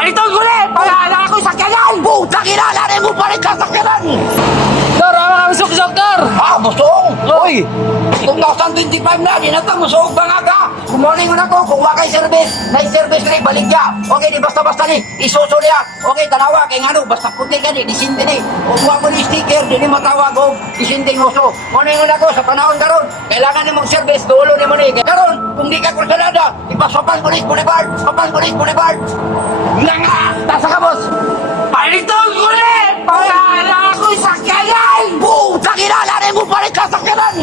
Palitan ko ulit! Pagkala ako'y sakyanan! Putang ina! Nanay mo palit ka sakyanan! Sir, ang busog-busog, sir! Ah, busong! Uy! 2025 na, dinatang busong pa nga ka! Kumoning mo na ko, kung wakay service, na service rin, balik niya! Okay, di basta-basta ni, isuso niya! Okay, tanawa, kay nga no, basta puti ka ni, disinte ni! Kung wako ni sticker, di ni matawag o, disinte nguso! Kumoning mo na ko, sa panahon karon, kailangan ni mong service, dulo ni mo ni! Karon, kung di ka kursanada, ipasopan Police Boulevard! Sopan Police Boulevard! Nga nga! Tasa ka, boss! Palitan ko ulit! Pagkala ako'y sakyanan! Putang ina! Nanay mo palit ka sakyanan!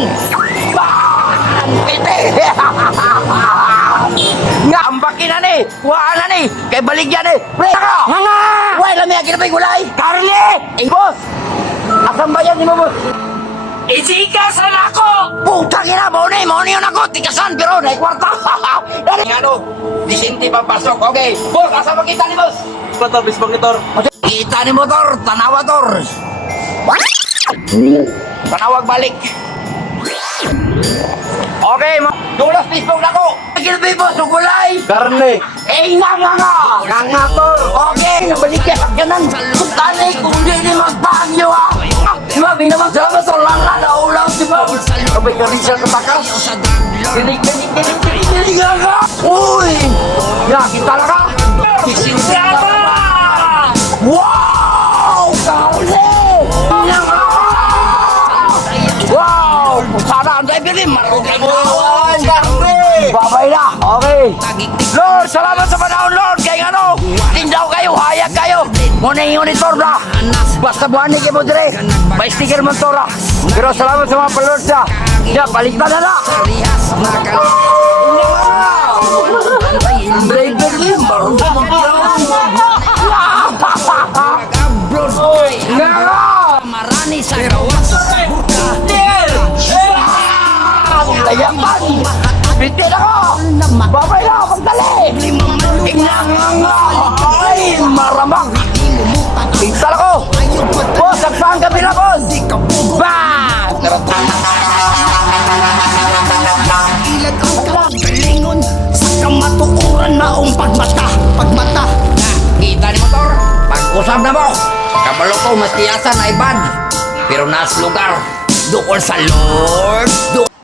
Nga, ang baki na ni! Kuhaan na ni! Kay baligyan ni! Pre! Nga nga! Uy, lamig na ba yung gulay? Carly! Eh, boss! Asan ba yan ni mo, boss? Isikasan ako! Putang ina! Mauna yun ako! Tikasan! Pero naikwarta! Ano? Disinte papasok. Okay. Boss, asa makita ni boss? Motor, bisbog ni Tor. Kita ni motor, tanawa tor. Tanawag balik. Okay, dulas Facebook na ko. Nagkilbay boss, sugulay. Karne. Eh, nga tor. Okay, nabalik ka sakyanan. Tanay, kung di magpangyo ah. Diba, binaman salamat sa lala na ulang, diba? Kabay ka rin siya katakas. Kilig nga. Uy! Ya, kita na ka. Kisinsyata! Wow! Kauli! Wow! Sana ang driver ni Marugay mo! Babay na! Okay! Lord, salamat sa panahon, Lord! Kaya ano, tindaw kayo, hayag kayo! Muna yung monitor na! Basta buhanin kayo mo dire! May sticker montora! Pero salamat sa mga palord siya! Ya, baliktad na na! Driver ni Marani sa gawas Layaman! Bitin ako! Babay na! Pagdali! Ay! Maramang! Pinsal ako! Boss! Saan kami na, boss? Bang! Ilag ang kagalingon sa kamatuuran maong pagmata Kita ni motor! Pag-usap na mo! Kabalo ko, mas tiyasan na ibad! Pero nas lugar! Doon sa Lord!